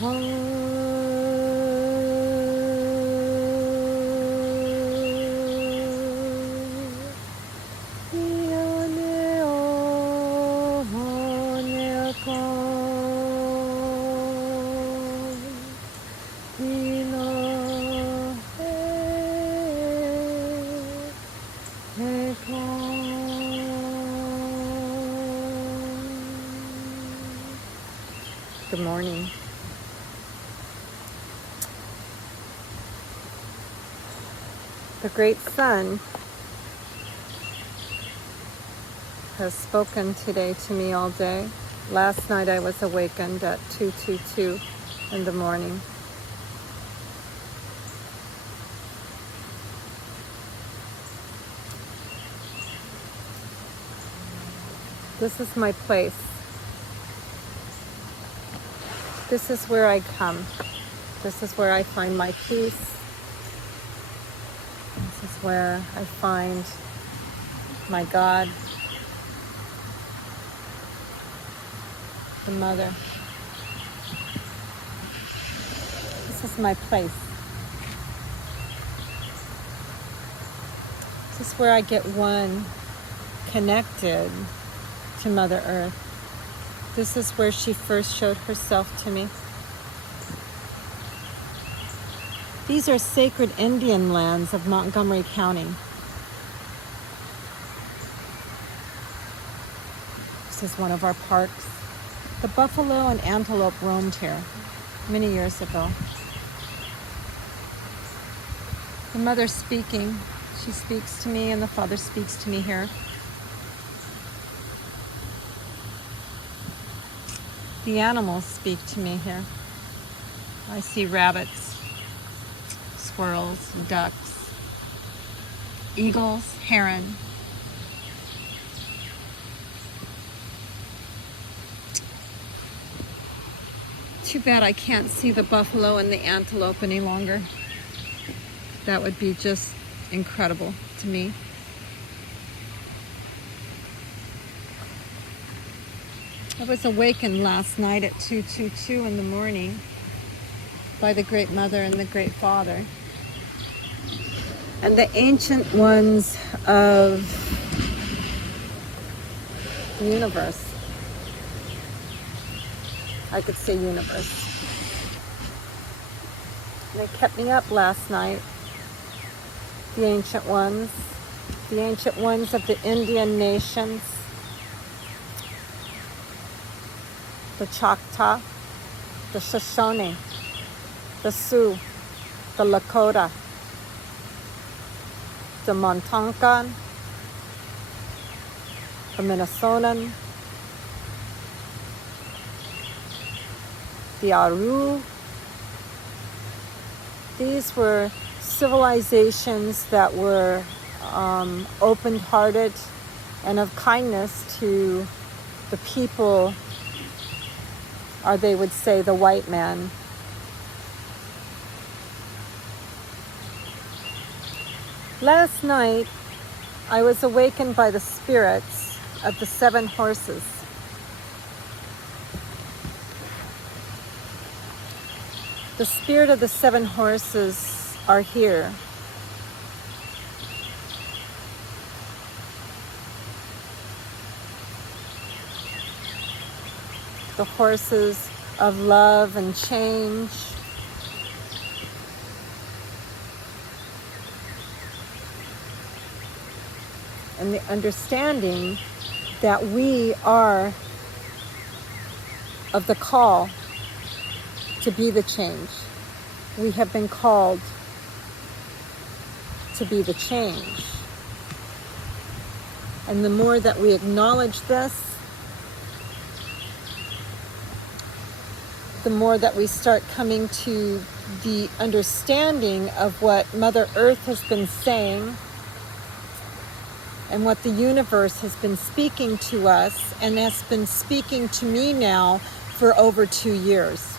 Good morning. The great sun has spoken today to me all day. Last night I was awakened at 2:22 in the morning. This is my place. This is where I come. This is where I find my peace. This is where I find my God, the Mother. This is my place. This is where I get one connected to Mother Earth. This is where she first showed herself to me. These are sacred Indian lands of Montgomery County. This is one of our parks. The buffalo and antelope roamed here many years ago. The Mother speaking, she speaks to me, and the Father speaks to me here. The animals speak to me here. I see rabbits, squirrels, ducks, eagles, heron. Too bad I can't see the buffalo and the antelope any longer. That would be just incredible to me. I was awakened last night at 2:22 in the morning by the Great Mother and the Great Father. And the ancient ones of the universe. I could say universe. They kept me up last night. The ancient ones of the Indian nations. The Choctaw, the Shoshone, the Sioux, the Lakota, the Montagnard, the Minnesotan, the Aru. These were civilizations that were open-hearted and of kindness to the people, or they would say the white man. Last night, I was awakened by the spirits of the 7 horses. The spirit of the 7 horses are here. The horses of love and change. And the understanding that we are of the call to be the change. We have been called to be the change. And the more that we acknowledge this, the more that we start coming to the understanding of what Mother Earth has been saying and what the universe has been speaking to us and has been speaking to me now for over 2 years.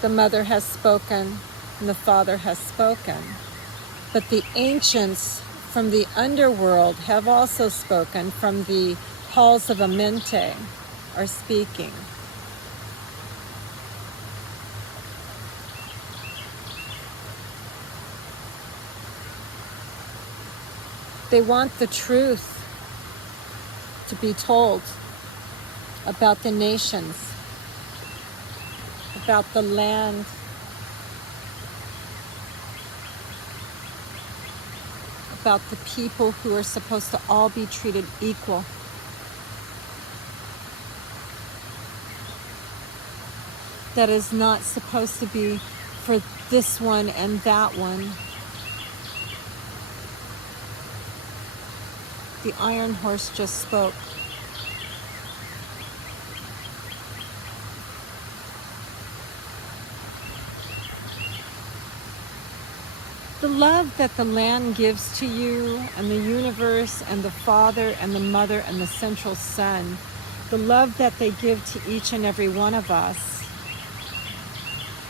The Mother has spoken and the Father has spoken, but the ancients from the underworld have also spoken, from the halls of Amente are speaking. They want the truth to be told about the nations, about the land, about the people who are supposed to all be treated equal. That is not supposed to be for this one and that one. The Iron Horse just spoke. The love that the land gives to you, and the universe, and the Father, and the Mother, and the Central Sun, the love that they give to each and every one of us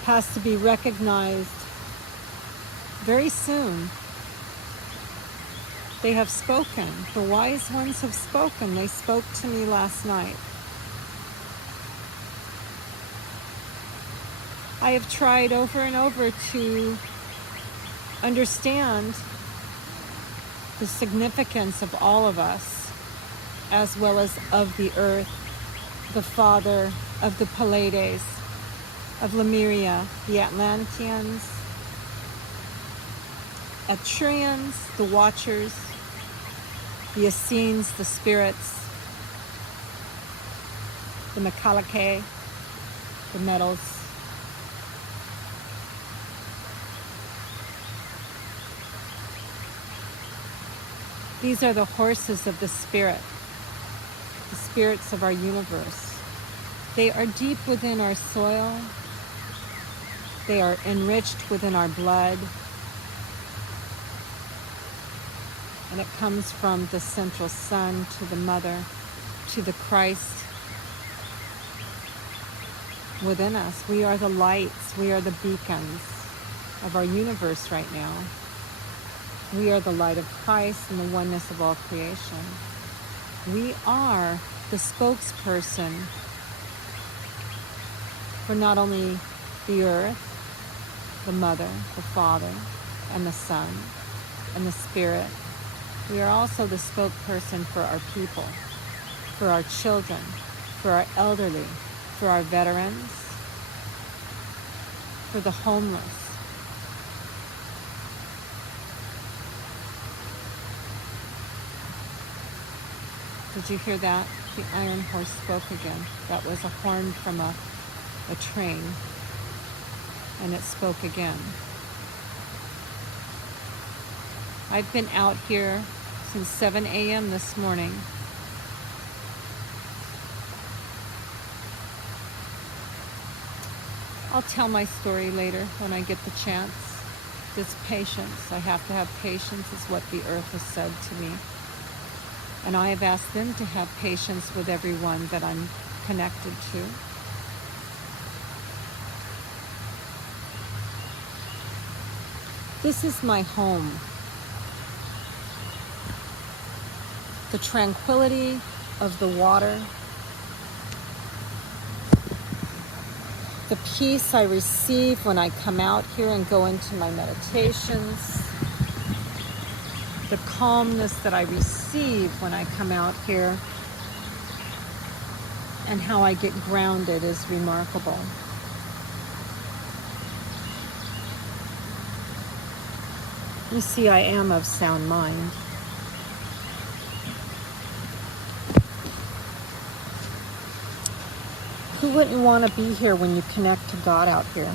has to be recognized very soon. They have spoken. The wise ones have spoken. They spoke to me last night. I have tried over and over to understand the significance of all of us, as well as of the earth, the Father, of the Pleiades, of Lemuria, the Atlanteans, Aturians, the Watchers, the Essenes, the spirits, the Macalake, the metals. These are the horses of the spirit, the spirits of our universe. They are deep within our soil. They are enriched within our blood. And it comes from the Central Sun to the Mother, to the Christ within us. We are the lights. We are the beacons of our universe right now. We are the light of Christ and the oneness of all creation. We are the spokesperson for not only the earth, the Mother, the Father, and the Son, and the Spirit. We are also the spokesperson for our people, for our children, for our elderly, for our veterans, for the homeless. Did you hear that? The Iron Horse spoke again. That was a horn from a train, and it spoke again. I've been out here since 7 a.m. this morning. I'll tell my story later when I get the chance. Just patience. I have to have patience, is what the earth has said to me. And I have asked them to have patience with everyone that I'm connected to. This is my home. The tranquility of the water, the peace I receive when I come out here and go into my meditations, the calmness that I receive when I come out here, and how I get grounded is remarkable. You see, I am of sound mind. Who wouldn't want to be here when you connect to God out here?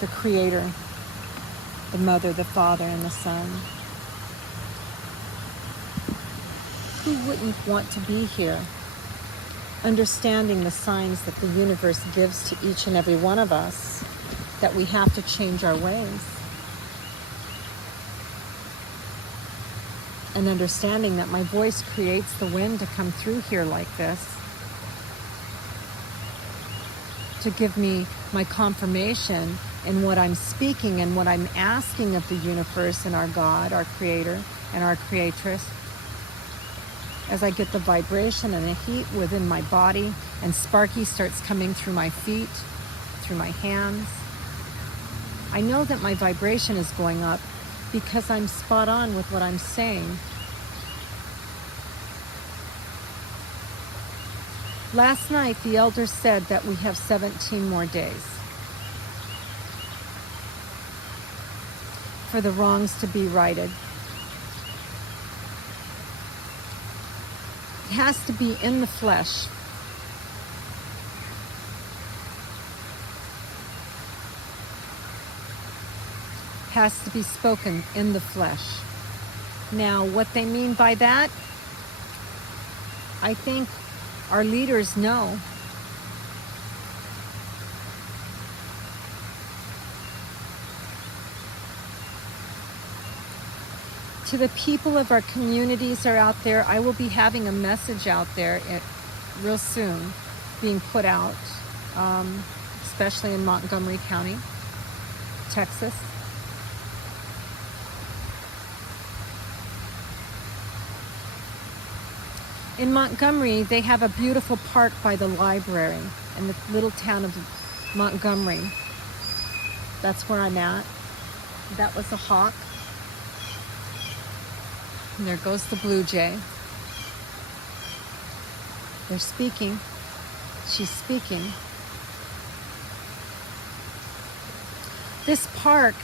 The Creator, the Mother, the Father, and the Son. Who wouldn't want to be here, understanding the signs that the universe gives to each and every one of us, that we have to change our ways? And understanding that my voice creates the wind to come through here like this, to give me my confirmation in what I'm speaking and what I'm asking of the universe and our God, our creator and our creatress. As I get the vibration and the heat within my body, and Sparky starts coming through my feet, through my hands, I know that my vibration is going up because I'm spot on with what I'm saying. Last night, the elders said that we have 17 more days for the wrongs to be righted. It has to be in the flesh. Has to be spoken in the flesh. Now, what they mean by that, I think our leaders know. To the people of our communities are out there, I will be having a message out there real soon, being put out, especially in Montgomery County, Texas. In Montgomery, they have a beautiful park by the library in the little town of Montgomery. That's where I'm at. That was a hawk. And there goes the blue jay. They're speaking. She's speaking. This park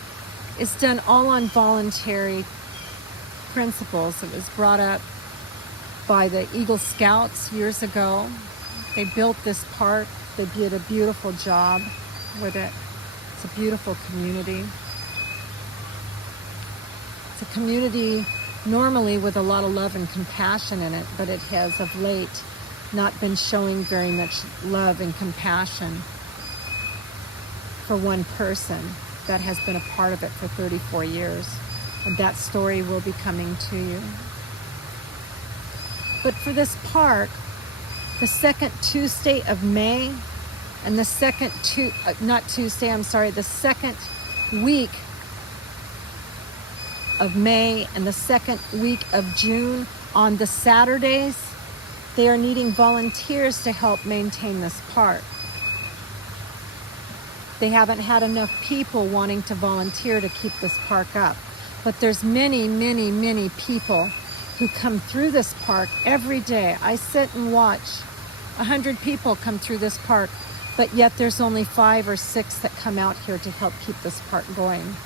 is done all on voluntary principles. It was brought up by the Eagle Scouts years ago. They built this park. They did a beautiful job with it. It's a beautiful community. It's a community normally with a lot of love and compassion in it, but it has of late not been showing very much love and compassion for one person that has been a part of it for 34 years. And that story will be coming to you. But for this park, the second Tuesday of May and the second the second week of May and the second week of June, on the Saturdays, they are needing volunteers to help maintain this park. They haven't had enough people wanting to volunteer to keep this park up. But there's many, many, many people who come through this park every day. I sit and watch 100 people come through this park, but yet there's only 5 or 6 that come out here to help keep this park going.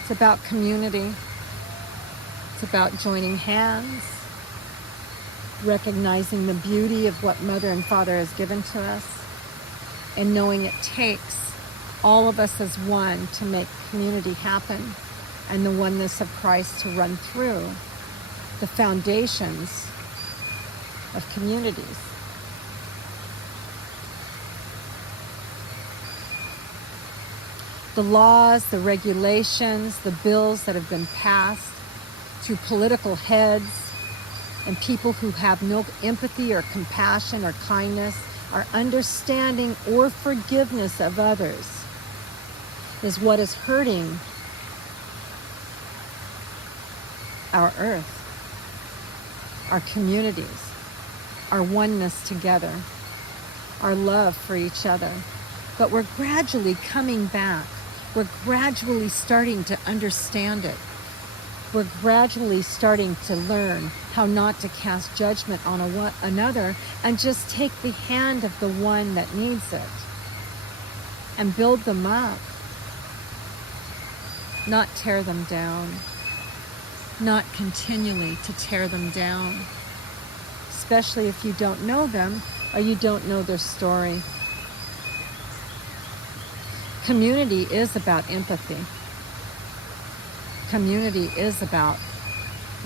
It's about community. It's about joining hands, recognizing the beauty of what Mother and Father has given to us, and knowing it takes all of us as one to make community happen, and the oneness of Christ to run through the foundations of communities. The laws, the regulations, the bills that have been passed through political heads and people who have no empathy or compassion or kindness or understanding or forgiveness of others is what is hurting our earth, our communities, our oneness together, our love for each other. But we're gradually coming back. We're gradually starting to understand it. We're gradually starting to learn how not to cast judgment on another and just take the hand of the one that needs it and build them up, not tear them down, not continually to tear them down, especially if you don't know them or you don't know their story. Community is about empathy. Community is about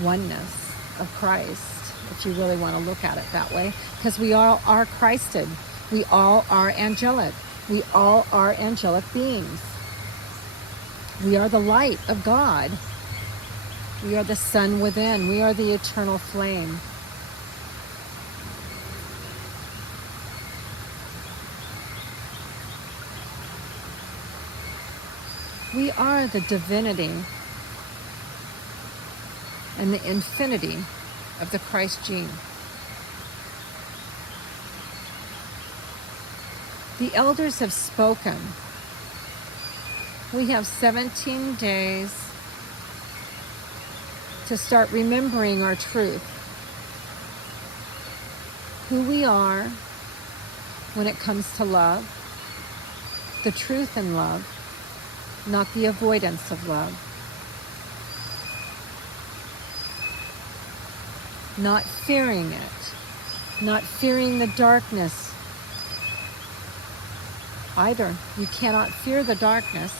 oneness of Christ, if you really want to look at it that way, because we all are Christed. We all are angelic. We all are angelic beings. We are the light of God. We are the sun within. We are the eternal flame. We are the divinity and the infinity of the Christ gene. The elders have spoken. We have 17 days to start remembering our truth, who we are when it comes to love, the truth in love, not the avoidance of love, not fearing it, not fearing the darkness either. You cannot fear the darkness.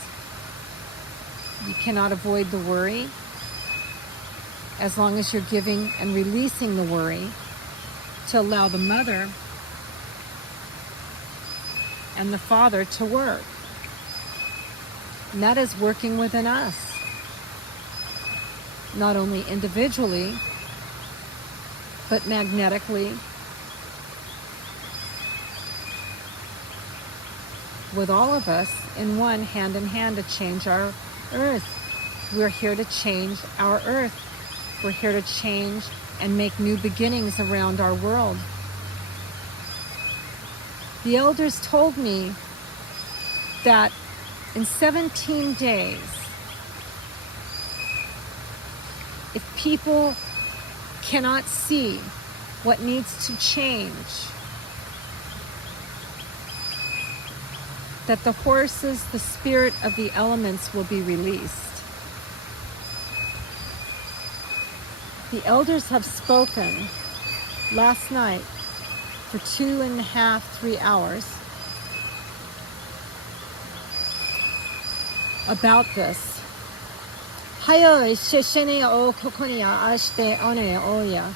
You cannot avoid the worry as long as you're giving and releasing the worry to allow the mother and the father to work. And that is working within us, not only individually, but magnetically, with all of us in one, hand in hand, to change our earth. We're here to change our earth. We're here to change and make new beginnings around our world. The elders told me that in 17 days, if people cannot see what needs to change, that the horses, the spirit of the elements, will be released. The elders have spoken last night for 2.5, 3 hours about this. Hayo sheshene o kokonia ashte one oya.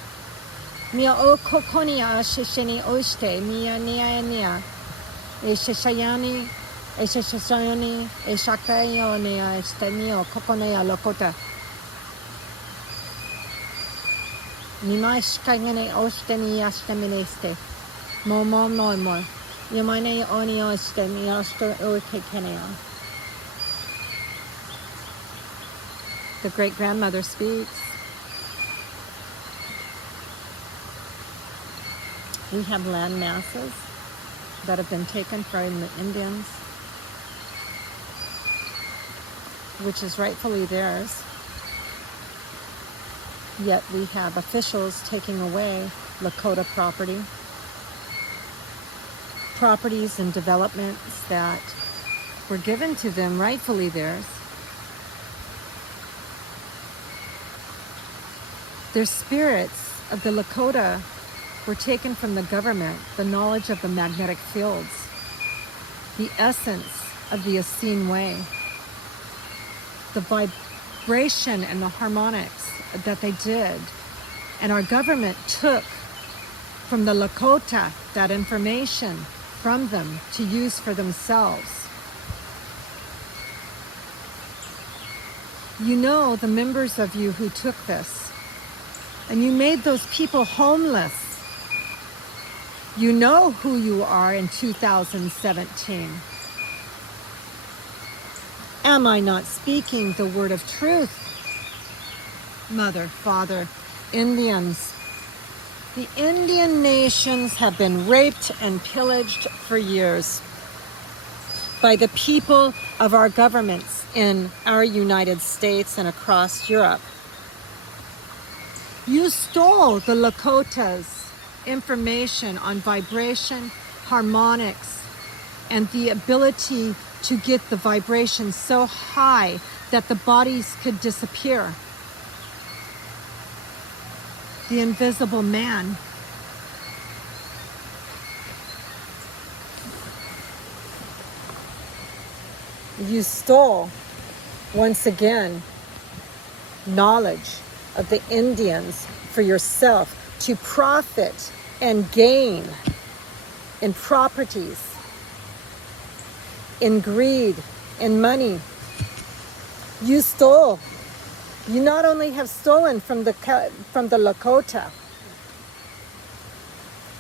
Mia o kokonia sheshene oshte mia nia nia. E sheshayani, e sheshayani, e shakayo nea estenio kokonea lokota. Nima shkangene osteni yashtamineste. Momo momo. Yamane oni osteni yashto okekenea. The great grandmother speaks. We have land masses that have been taken from the Indians, which is rightfully theirs. Yet we have officials taking away Lakota properties and developments that were given to them, rightfully theirs. Their spirits of the Lakota were taken from the government, the knowledge of the magnetic fields, the essence of the Essene way, the vibration and the harmonics that they did. And our government took from the Lakota that information from them to use for themselves. You know, the members of you who took this, and you made those people homeless. You know who you are in 2017. Am I not speaking the word of truth? Mother, Father, Indians. The Indian nations have been raped and pillaged for years by the people of our governments in our United States and across Europe. You stole the Lakotas' information on vibration, harmonics, and the ability to get the vibration so high that the bodies could disappear. The invisible man. You stole, once again, knowledge of the Indians for yourself to profit and gain in properties, in greed, in money. You stole. You not only have stolen from the Lakota,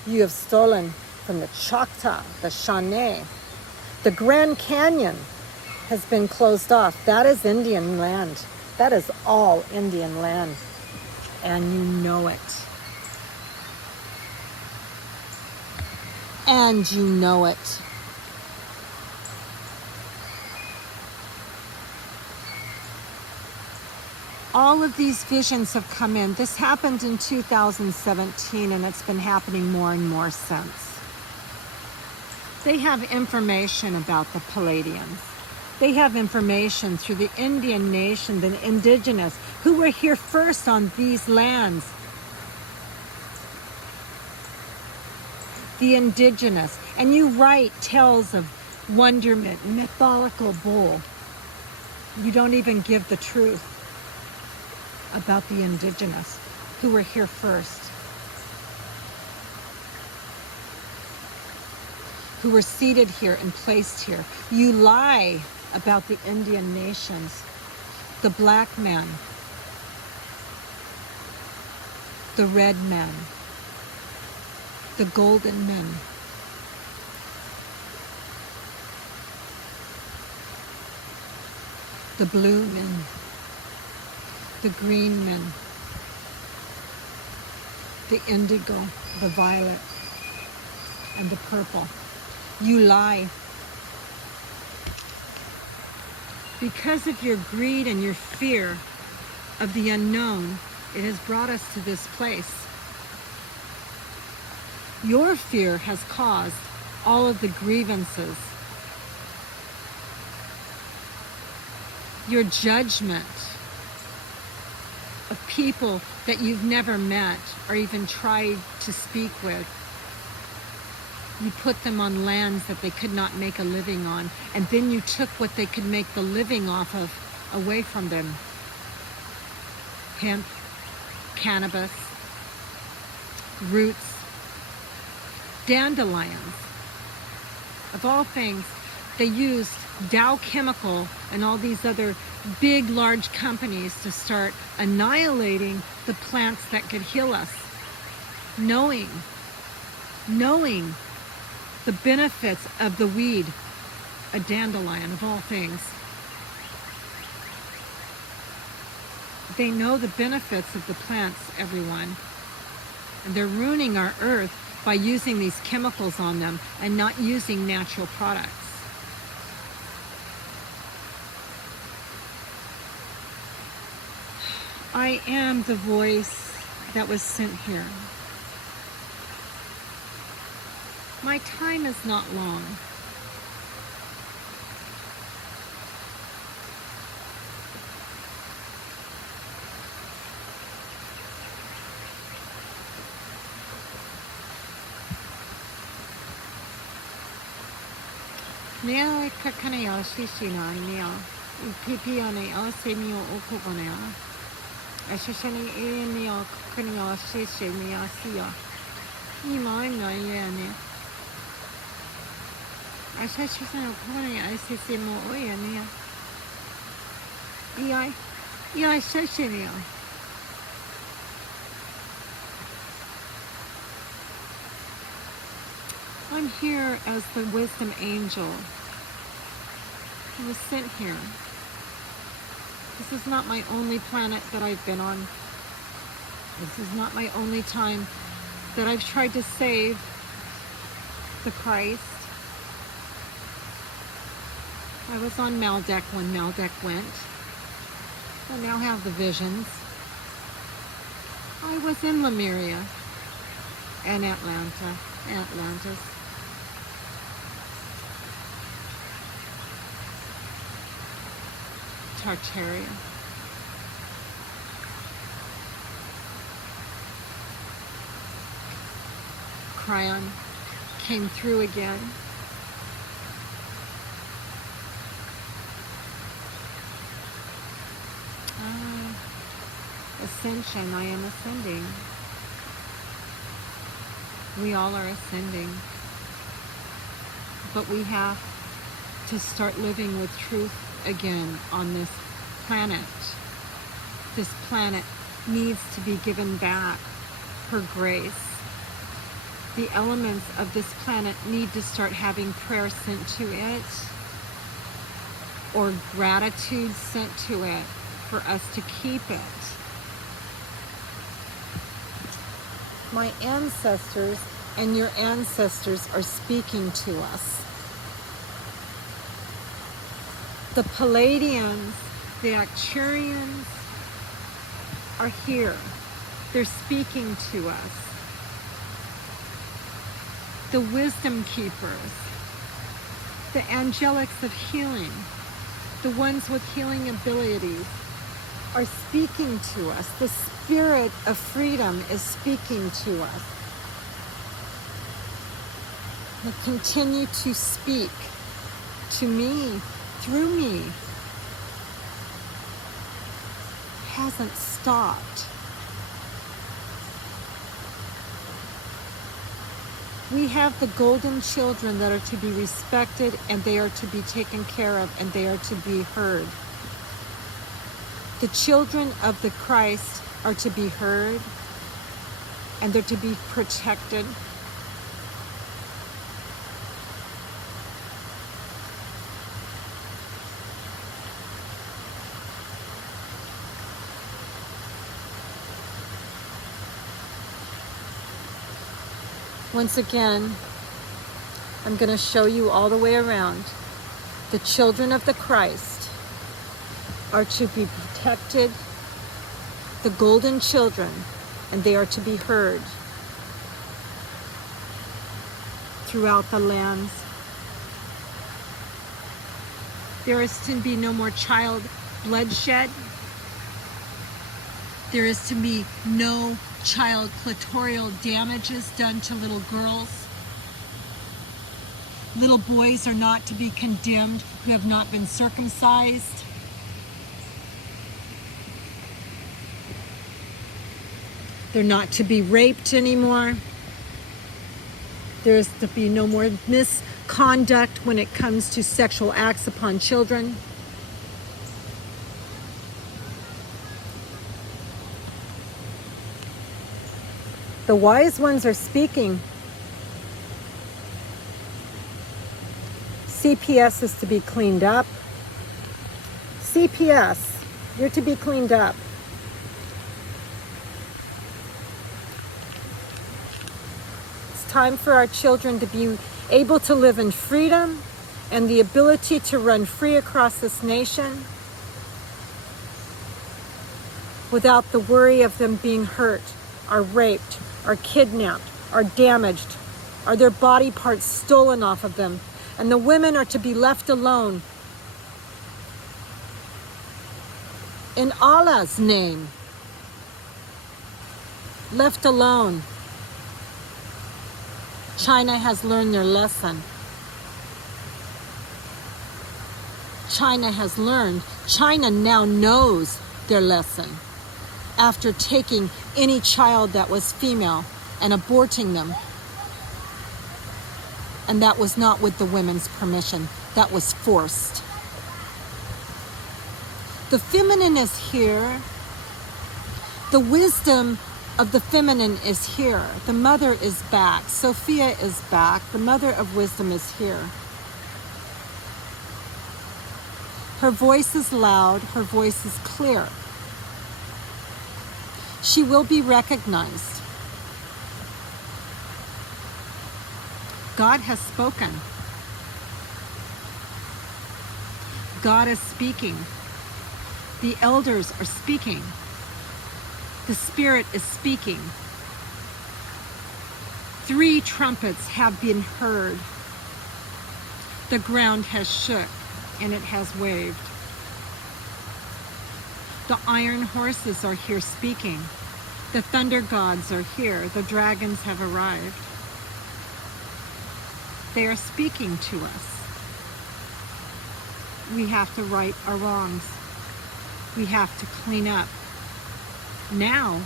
you have stolen from the Choctaw, the Shawnee, the Grand Canyon, has been closed off. That is Indian land. That is all Indian land. And you know it. And you know it. All of these visions have come in. This happened in 2017, and it's been happening more and more since. They have information about the Pleiadians. They have information through the Indian nation, the indigenous, who were here first on these lands. The indigenous. And you write tales of wonderment, mythological bull. You don't even give the truth about the indigenous who were here first, who were seated here and placed here. You lie about the Indian nations, the black man, the red man, the golden men. The blue men, the green men, the indigo, the violet, and the purple. You lie. Because of your greed and your fear of the unknown, it has brought us to this place. Your fear has caused all of the grievances. Your judgment of people that you've never met or even tried to speak with. You put them on lands that they could not make a living on, and then you took what they could make the living off of away from them. Hemp, cannabis, roots, dandelions. Of all things, they used Dow Chemical and all these other big, large companies to start annihilating the plants that could heal us, knowing the benefits of the weed, a dandelion of all things. They know the benefits of the plants, everyone. And they're ruining our earth by using these chemicals on them and not using natural products. I am the voice that was sent here. My time is not long. Nea kakanea shishina nea pipiane asemio okubanea. Ashashani e nea kakanea shishe nea sia. Ima na yene. Ashashana okubanea asesimo oya nea. Ia shashinea. I'm here as the wisdom angel who was sent here. This is not my only planet that I've been on. This is not my only time that I've tried to save the Christ. I was on Maldek when Maldek went. I now have the visions. I was in Lemuria and Atlantis. Tartaria. Cryon came through again. Ascension, I am ascending. We all are ascending. But we have to start living with truth again on this planet. This planet needs to be given back her grace. The elements of this planet need to start having prayer sent to it. or gratitude sent to it for us to keep it. My ancestors and your ancestors are speaking to us. The Palladians, the Acturians are here. They're speaking to us. The wisdom keepers, the angelics of healing, the ones with healing abilities are speaking to us. The spirit of freedom is speaking to us. They continue to speak to me, through me. Hasn't stopped. We have the golden children that are to be respected, and they are to be taken care of, and they are to be heard. The children of the Christ are to be heard, and they're to be protected. Once again, I'm going to show you all the way around. The children of the Christ are to be protected, the golden children, and they are to be heard throughout the lands. There is to be no more child bloodshed. There is to be no child clitoral damages done to little girls. Little boys are not to be condemned who have not been circumcised. They're not to be raped anymore. There is to be no more misconduct when it comes to sexual acts upon children. The wise ones are speaking. CPS is to be cleaned up. CPS, you're to be cleaned up. It's time for our children to be able to live in freedom and the ability to run free across this nation without the worry of them being hurt, or raped, are kidnapped, are damaged, are their body parts stolen off of them, and the women are to be left alone. In Allah's name, left alone. China has learned their lesson. China has learned. China now knows their lesson. After taking any child that was female and aborting them. And that was not with the women's permission. That was forced. The feminine is here. The wisdom of the feminine is here. The mother is back. Sophia is back. The mother of wisdom is here. Her voice is loud. Her voice is clear. She will be recognized. God has spoken. God is speaking. The elders are speaking. The Spirit is speaking. 3 trumpets have been heard. The ground has shook and it has waved. The iron horses are here speaking. The thunder gods are here. The dragons have arrived. They are speaking to us. We have to right our wrongs. We have to clean up. Now,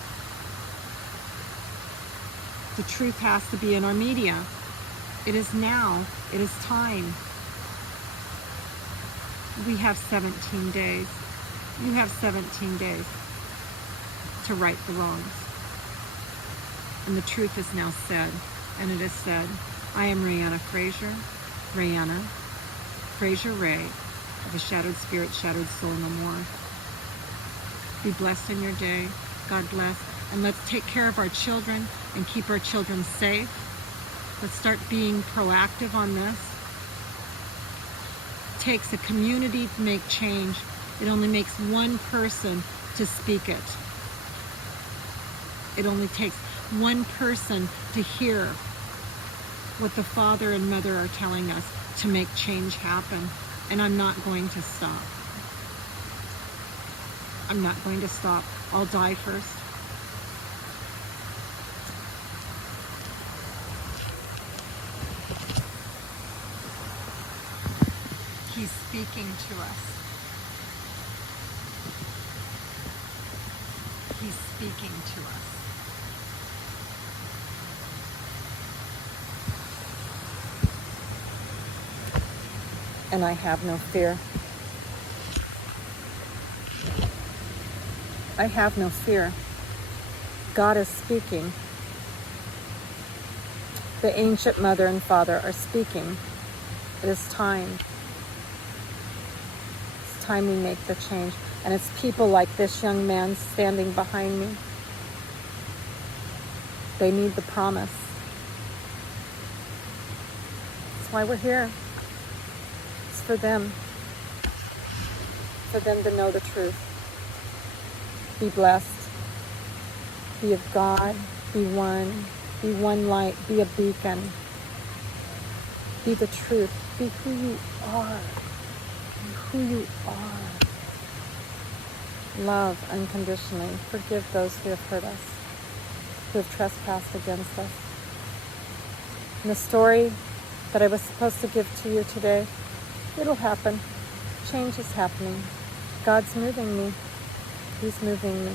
the truth has to be in our media. It is now. It is time. We have 17 days. You have 17 days to right the wrongs. And the truth is now said, and it is said. I am Rayanna Frazier, Rayanna Frazier Ray, of a shattered spirit, shattered soul no more. Be blessed in your day. God bless. And let's take care of our children and keep our children safe. Let's start being proactive on this. It takes a community to make change. It only makes one person to speak it. It only takes one person to hear what the father and mother are telling us to make change happen. And I'm not going to stop. I'm not going to stop. I'll die first. He's speaking to us. He's speaking to us. And I have no fear. I have no fear. God is speaking. The ancient mother and father are speaking. It is time. It's time we make the change. And it's people like this young man standing behind me. They need the promise. That's why we're here. It's for them. For them to know the truth. Be blessed. Be of God. Be one. Be one light. Be a beacon. Be the truth. Be who you are. Be who you are. Love unconditionally. Forgive those who have hurt us, who have trespassed against us. And the story that I was supposed to give to you today, it'll happen. Change is happening. God's moving me. He's moving me.